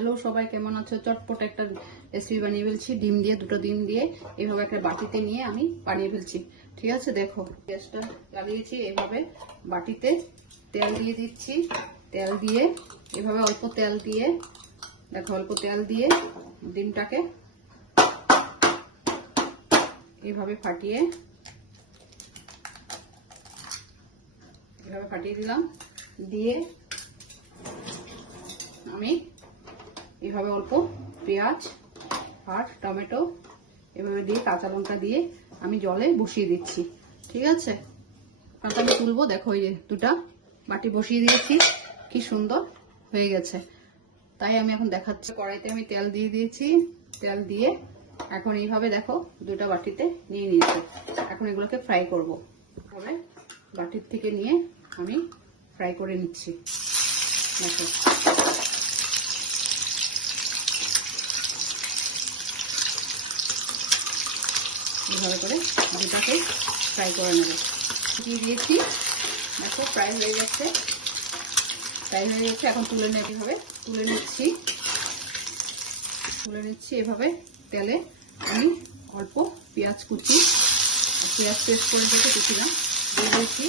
Hello সবাই, কেমন আছো? চটপট একটা রেসিপি বানিয়ে ফেলছি ডিম দিয়ে, দুটো ডিম দিয়ে এইভাবে একটা বাটিতে নিয়ে আমি বানিয়ে ফেলছি। ঠিক আছে, দেখো গ্যাসটা লাগিয়েছি, এইভাবে বাটিতে তেল দিয়ে দিচ্ছি। তেল দিয়ে এভাবে অল্প তেল দিয়ে, দেখো অল্প তেল দিয়ে ডিমটাকে এইভাবে ফাটিয়ে দিলাম। দিয়ে আমি এইভাবে অল্প পেঁয়াজ আর টমেটো এভাবে দিয়ে, কাঁচা লঙ্কা দিয়ে আমি জলে বসিয়ে দিচ্ছি। ঠিক আছে, আমি তুলবো। দেখো এই যে দুটা বাটি বসিয়ে দিয়েছি, কি সুন্দর হয়ে গেছে। তাই আমি এখন দেখাচ্ছি। কড়াইতে আমি তেল দিয়ে দিয়েছি। তেল দিয়ে এখন এইভাবে দেখো দুটা বাটিতে নিয়ে নিয়েছি। এখন এগুলোকে ফ্রাই করবো। তবে বাটির থেকে নিয়ে আমি ফ্রাই করে নিচ্ছি। দেখো এইভাবে করে দুটাকে ফ্রাই করে নেব। দিয়ে দিয়েছি, দেখো ফ্রাই হয়ে গেছে। এখন তুলে নেব। এইভাবে তুলে নিচ্ছি এভাবে তেলে। আমি অল্প পেঁয়াজ কুচি, পেঁয়াজ পেস্ট করে রেখে কুচিলাম দিয়ে দিয়েছি।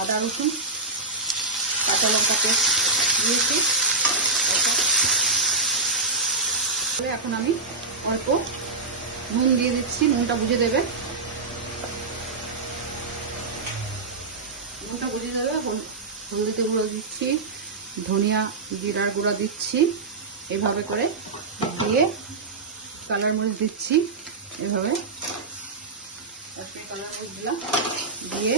আদা রসুন কাঁচা লঙ্কা পেস্ট দিয়েছি। এখন আমি অল্প নুন দিয়ে দিচ্ছি, নুনটা বুঝে দেবে। হলদিতে গুঁড়ো দিচ্ছি, ধনিয়া জিরার গুঁড়া দিচ্ছি। এভাবে করে দিয়ে কালার মরিচ দিচ্ছি। এভাবে কালার মরিচ দিলাম, দিয়ে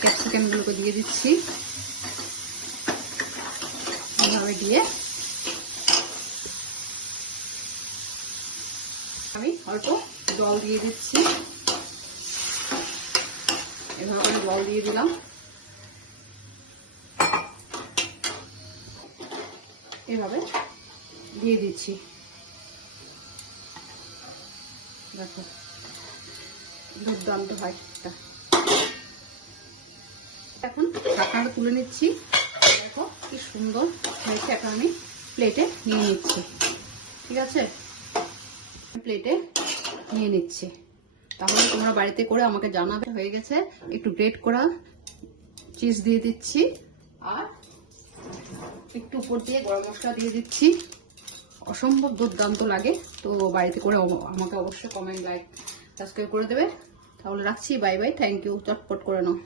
ক্যাপসিকামগুলোকে দিয়ে দিচ্ছি। এভাবে দিয়ে আমি অল্প জল দিয়ে দিচ্ছি। এভাবে করে জল দিয়ে দিলাম। এভাবে দিয়ে দিচ্ছি। দেখো দুর্দান্ত হয় এটা। এখন ঢাকনাটা তুলে নিচ্ছি। দেখো কি সুন্দর হয়েছে। এখন আমি প্লেটে নিয়ে নিচ্ছি। ঠিক আছে, প্লেটে নিয়ে নিচ্ছি। তাহলে তোমরা বাড়িতে করে আমাকে জানাবে। হয়ে গেছে। একটু গ্রেট করা চিজ দিয়ে দিচ্ছি, আর একটু উপর দিয়ে গরম মশলা দিয়ে দিচ্ছি। অসম্ভব দুর্দান্ত লাগে। তো বাড়িতে করে আমাকে অবশ্যই কমেন্ট, লাইক, সাবস্ক্রাইব করে দেবে। তাহলে রাখছি, বাই বাই, থ্যাংক ইউ। চটপট করে নাও।